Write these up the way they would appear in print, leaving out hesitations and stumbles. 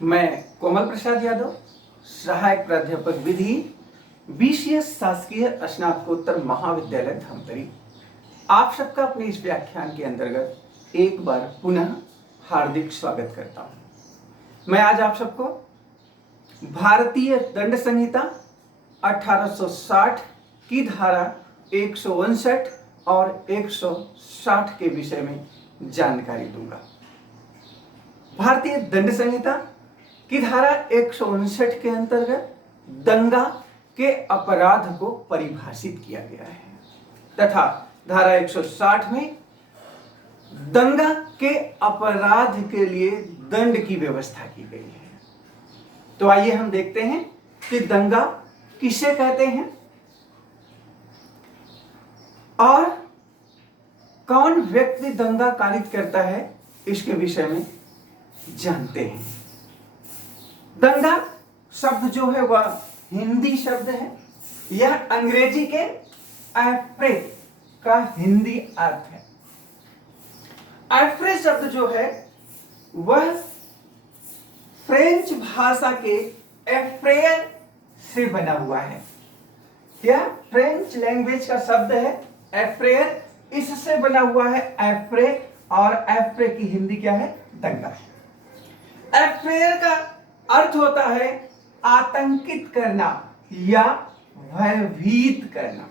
मैं कोमल प्रसाद यादव, सहायक प्राध्यापक विधि, BCS शासकीय स्नातकोत्तर महाविद्यालय धमतरी, आप सबका अपने इस व्याख्यान के अंतर्गत एक बार पुनः हार्दिक स्वागत करता हूं। मैं आज आप सबको भारतीय दंड संहिता 1860 की धारा 159 और 160 के विषय में जानकारी दूंगा। भारतीय दंड संहिता की धारा 159 के अंतर्गत दंगा के अपराध को परिभाषित किया गया है तथा धारा 160 में दंगा के अपराध के लिए दंड की व्यवस्था की गई है। तो आइए हम देखते हैं कि दंगा किसे कहते हैं और कौन व्यक्ति दंगा कारित करता है, इसके विषय में जानते हैं। दंगा शब्द जो है वह हिंदी शब्द है। यह अंग्रेजी के एफ्रेज का हिंदी अर्थ है। एफ्रेज शब्द जो है वह फ्रेंच भाषा के एफ्रेयर से बना हुआ है। क्या फ्रेंच लैंग्वेज का शब्द है एफ्रेयर, इससे बना हुआ है एफ्रे, और एफ्रे की हिंदी क्या है? दंगा है। एफ्रेयर का अर्थ होता है आतंकित करना या भयभीत करना।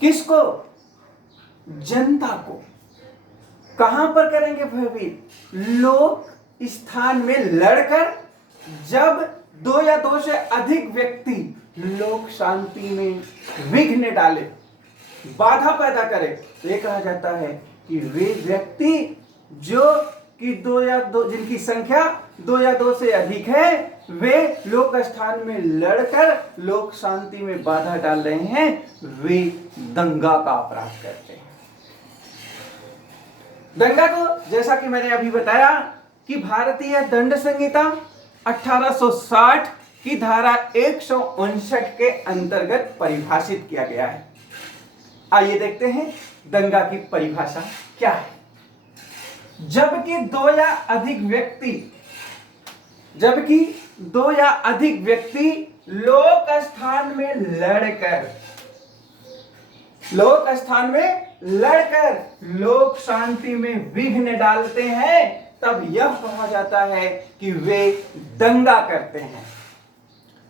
किसको? जनता को। कहां पर करेंगे भयभीत? लोक स्थान में लड़कर जब दो या दो से अधिक व्यक्ति लोक शांति में विघ्न डाले, बाधा पैदा करे, तो ये कहा जाता है कि वे व्यक्ति जो कि जिनकी संख्या 2 या 2 से अधिक है, वे लोक स्थान में लड़कर लोक शांति में बाधा डाल रहे हैं, वे दंगा का अपराध करते हैं। दंगा को, जैसा कि मैंने अभी बताया, कि भारतीय दंड संहिता 1860 की धारा 159 के अंतर्गत परिभाषित किया गया है। आइए देखते हैं दंगा की परिभाषा क्या है। जबकि दो या अधिक व्यक्ति लोक स्थान में लड़कर लोक शांति में विघ्न डालते हैं, तब यह कहा जाता है कि वे दंगा करते हैं।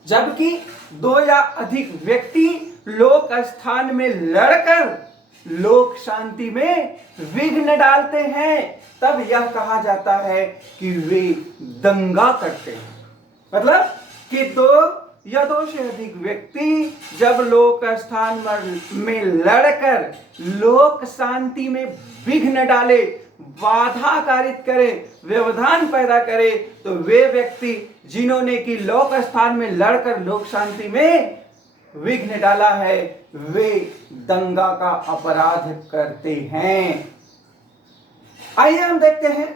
जबकि 2 या अधिक व्यक्ति लोक स्थान में लड़कर लोक शांति में विघ्न डालते हैं, तब यह कहा जाता है कि वे दंगा करते हैं। मतलब कि 2 या 2 से अधिक व्यक्ति जब लोक स्थान में लड़कर लोक शांति में विघ्न डाले, बाधा कारित करे, व्यवधान पैदा करे, तो वे व्यक्ति जिन्होंने कि लोक स्थान में लड़कर लोक शांति में विघ्न डाला है, वे दंगा का अपराध करते हैं। आइए हम देखते हैं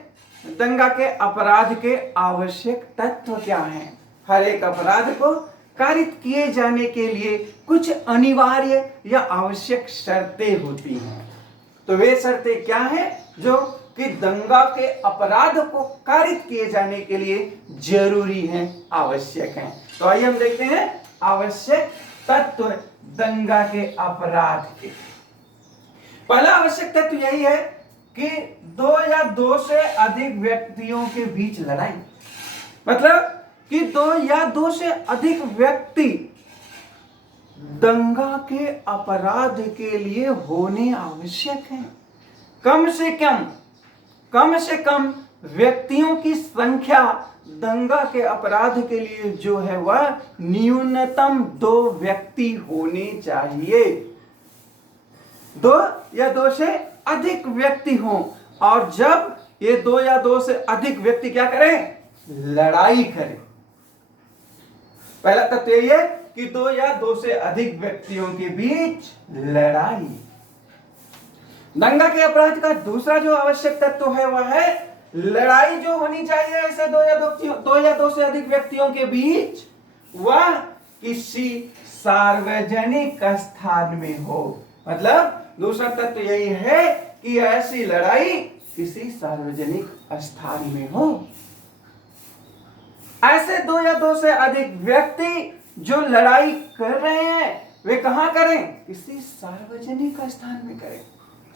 दंगा के अपराध के आवश्यक तत्व क्या हैं। हर एक अपराध को कारित किए जाने के लिए कुछ अनिवार्य या आवश्यक शर्तें होती हैं। तो वे शर्तें क्या हैं जो कि दंगा के अपराध को कारित किए जाने के लिए जरूरी हैं, आवश्यक हैं। तो आइए हम देखते हैं आवश्यक तत्व दंगा के अपराध के। पहला आवश्यक तत्व यही है कि 2 या 2 से अधिक व्यक्तियों के बीच लड़ाई। मतलब कि 2 या 2 से अधिक व्यक्ति दंगा के अपराध के लिए होने आवश्यक हैं। कम से कम व्यक्तियों की संख्या दंगा के अपराध के लिए जो है वह न्यूनतम 2 व्यक्ति होने चाहिए। 2 या 2 से अधिक व्यक्ति हों, और जब ये 2 या 2 से अधिक व्यक्ति क्या करें? लड़ाई करें। पहला तत्व यही है कि 2 या 2 से अधिक व्यक्तियों के बीच लड़ाई। दंगा के अपराध का दूसरा जो आवश्यक तत्व है वह है लड़ाई जो होनी चाहिए ऐसे 2 या 2 से अधिक व्यक्तियों के बीच, वह किसी सार्वजनिक स्थान में हो। मतलब दूसरा तत्व यही है कि ऐसी लड़ाई किसी सार्वजनिक स्थान में हो। ऐसे 2 या 2 से अधिक व्यक्ति जो लड़ाई कर रहे हैं वे कहां करें? किसी सार्वजनिक स्थान में करें।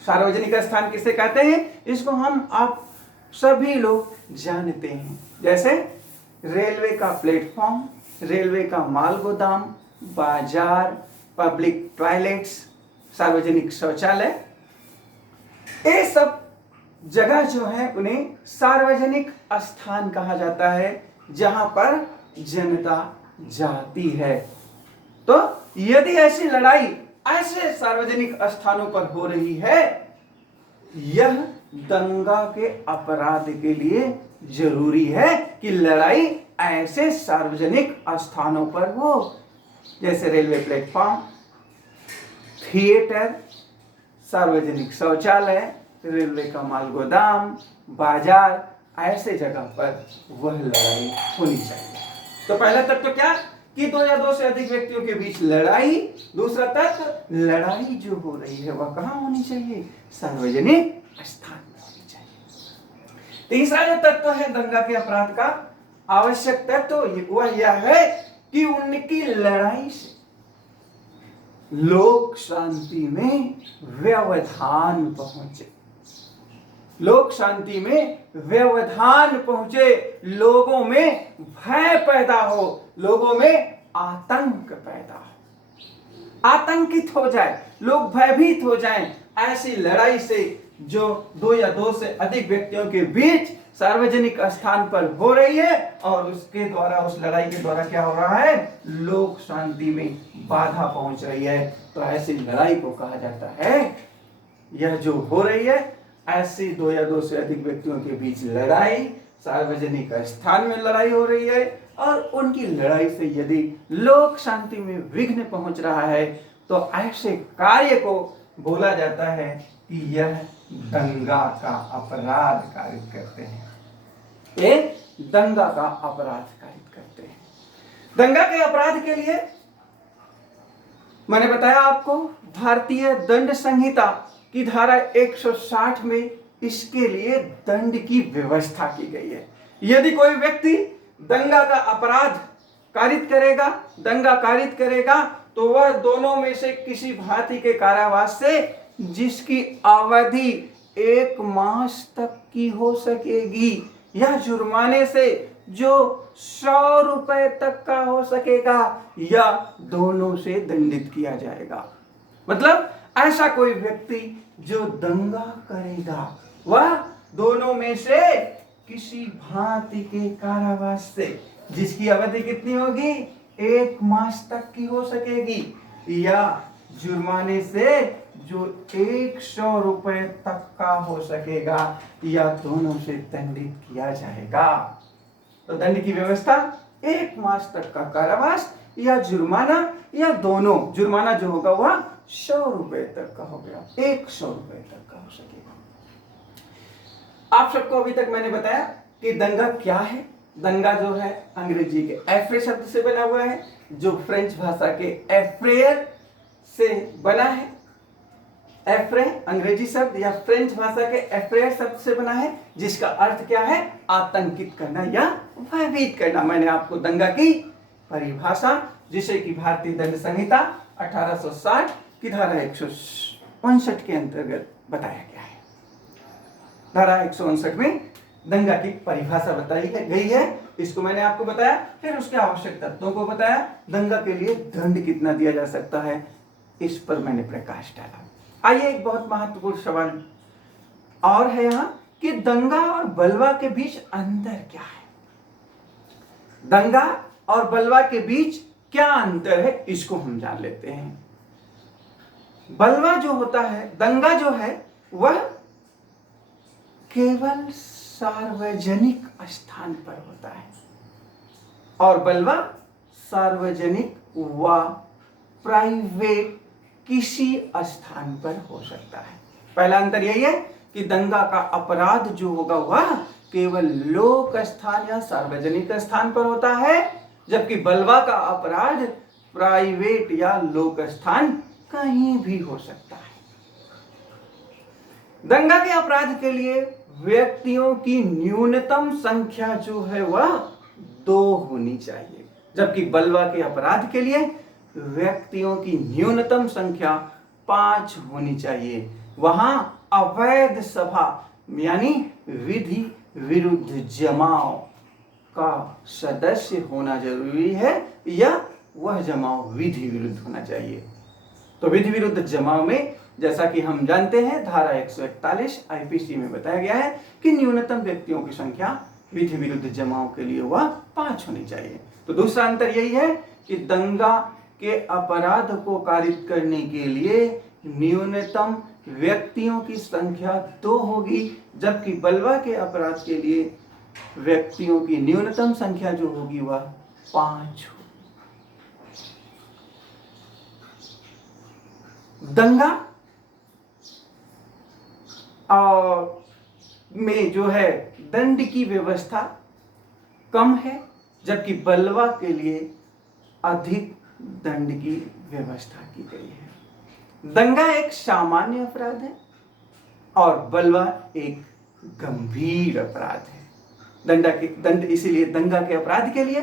सार्वजनिक स्थान किसे कहते हैं? इसको हम आप सभी लोग जानते हैं, जैसे रेलवे का प्लेटफॉर्म, रेलवे का माल गोदाम, बाजार, पब्लिक टॉयलेट्स, सार्वजनिक शौचालय। ये सब जगह जो है उन्हें सार्वजनिक स्थान कहा जाता है, जहां पर जनता जाती है। तो यदि ऐसी लड़ाई ऐसे सार्वजनिक स्थानों पर हो रही है, यह दंगा के अपराध के लिए जरूरी है कि लड़ाई ऐसे सार्वजनिक स्थानों पर हो, जैसे रेलवे प्लेटफॉर्म, थिएटर, सार्वजनिक शौचालय, रेलवे का माल गोदाम, बाजार, ऐसे जगह पर वह लड़ाई होनी चाहिए। तो पहला तत्व क्या कि 2 या 2 से अधिक व्यक्तियों के बीच लड़ाई। दूसरा तत्व, लड़ाई जो हो रही है वह कहां होनी चाहिए? सार्वजनिक स्थान में होनी चाहिए। तीसरा जो तत्व है दंगा के अपराध का आवश्यक तत्व वह यह है कि उनकी लड़ाई से लोक शांति में व्यवधान पहुंचे। लोक शांति में व्यवधान पहुंचे, लोगों में भय पैदा हो, लोगों में आतंक पैदा हो, आतंकित हो जाए, लोग भयभीत हो जाएं। ऐसी लड़ाई से जो 2 या 2 से अधिक व्यक्तियों के बीच सार्वजनिक स्थान पर हो रही है और उसके द्वारा, उस लड़ाई के द्वारा क्या हो रहा है? लोक शांति में बाधा पहुंच रही है। तो ऐसी लड़ाई को कहा जाता है, यह जो हो रही है ऐसी 2 या 2 से अधिक व्यक्तियों के बीच लड़ाई, सार्वजनिक स्थान में लड़ाई हो रही है और उनकी लड़ाई से यदि लोक शांति में विघ्न पहुंच रहा है तो ऐसे कार्य को बोला जाता है कि यह दंगा का अपराध कारित करते हैं। ये दंगा का अपराध कारित करते हैं। दंगा के अपराध के लिए मैंने बताया आपको भारतीय दंड संहिता की धारा 160 में इसके लिए दंड की व्यवस्था की गई है। यदि कोई व्यक्ति दंगा का अपराध कारित करेगा, दंगा कारित करेगा, तो वह दोनों में से किसी भांति के कारावास से, जिसकी अवधि 1 मास तक की हो सकेगी, या जुर्माने से जो 100 रुपए तक का हो सकेगा, या दोनों से दंडित किया जाएगा। मतलब ऐसा कोई व्यक्ति जो दंगा करेगा वह दोनों में से किसी भांति के कारावास से, जिसकी अवधि कितनी होगी? 1 मास तक की हो सकेगी, या जुर्माने से जो 100 रुपए तक का हो सकेगा, या दोनों से दंडित किया जाएगा। तो दंड की व्यवस्था 1 मास तक का कारावास या जुर्माना, या दोनों। जुर्माना जो होगा वह 100 रुपए तक का हो गया, 100 रुपए तक का हो सकेगा। आप सबको अभी तक मैंने बताया कि दंगा क्या है। दंगा जो है अंग्रेजी के एफ्रे शब्द से बना हुआ है, जो फ्रेंच भाषा के एफ्रेयर से बना है। एफ्रे अंग्रेजी शब्द या फ्रेंच भाषा के एफ्रेयर शब्द से बना है, जिसका अर्थ क्या है? आतंकित करना या भयभीत करना। मैंने आपको दंगा की परिभाषा, जिसे कि भारतीय दंड संहिता 1860 की धारा 159 के अंतर्गत बताया गया है। धारा 159 में दंगा की परिभाषा बताई गई है, इसको मैंने आपको बताया। फिर उसके आवश्यक तत्वों को बताया, दंगा के लिए दंड कितना दिया जा सकता है, इस पर मैंने प्रकाश डाला। आइए एक बहुत महत्वपूर्ण सवाल और है यहाँ कि दंगा और बलवा के बीच अंतर क्या है। दंगा और बलवा के बीच क्या अंतर है, इसको हम जान लेते हैं। बलवा जो होता है, दंगा जो है, वह केवल सार्वजनिक स्थान पर होता है, और बलवा सार्वजनिक व प्राइवेट किसी स्थान पर हो सकता है। पहला अंतर यही है कि दंगा का अपराध जो होगा वह केवल लोक स्थान या सार्वजनिक स्थान पर होता है, जबकि बलवा का अपराध प्राइवेट या लोक स्थान कहीं भी हो सकता है। दंगा के अपराध के लिए व्यक्तियों की न्यूनतम संख्या जो है वह 2 होनी चाहिए, जबकि बलवा के अपराध के लिए व्यक्तियों की न्यूनतम संख्या 5 होनी चाहिए। वहां अवैध सभा यानी विधि विरुद्ध जमाव का सदस्य होना जरूरी है या वह जमाव विधि विरुद्ध होना चाहिए। तो विधि विरुद्ध जमाव में जैसा कि हम जानते हैं धारा 141 आईपीसी में बताया गया है कि न्यूनतम व्यक्तियों की संख्या विधि विरुद्ध जमाव के लिए वह 5 होनी चाहिए। तो दूसरा अंतर यही है कि दंगा के अपराध को कारित करने के लिए न्यूनतम व्यक्तियों की संख्या 2 होगी, जबकि बलवा के अपराध के लिए व्यक्तियों की न्यूनतम संख्या जो होगी वह 5 होगी। दंगा और में जो है दंड की व्यवस्था कम है, जबकि बलवा के लिए अधिक दंड की व्यवस्था की गई है। दंगा एक सामान्य अपराध है और बलवा एक गंभीर अपराध है। दंड इसीलिए दंगा के अपराध के लिए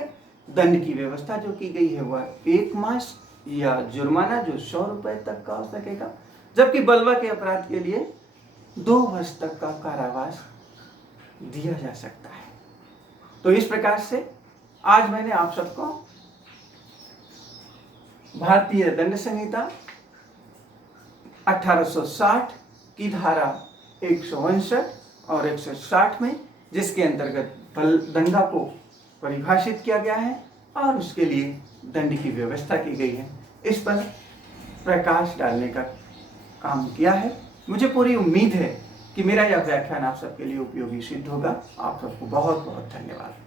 दंड की व्यवस्था जो की गई है वह 1 मास या जुर्माना जो 100 रुपए तक का हो सकेगा, जबकि बलवा के अपराध के लिए 2 वर्ष तक का कारावास दिया जा सकता है। तो इस प्रकार से आज मैंने आप सबको भारतीय दंड संहिता 1860 की धारा 159 और 160 में, जिसके अंतर्गत दंगा को परिभाषित किया गया है और उसके लिए दंड की व्यवस्था की गई है, इस पर प्रकाश डालने का काम किया है। मुझे पूरी उम्मीद है कि मेरा यह व्याख्यान आप सबके लिए उपयोगी सिद्ध होगा। आप सबको बहुत बहुत धन्यवाद।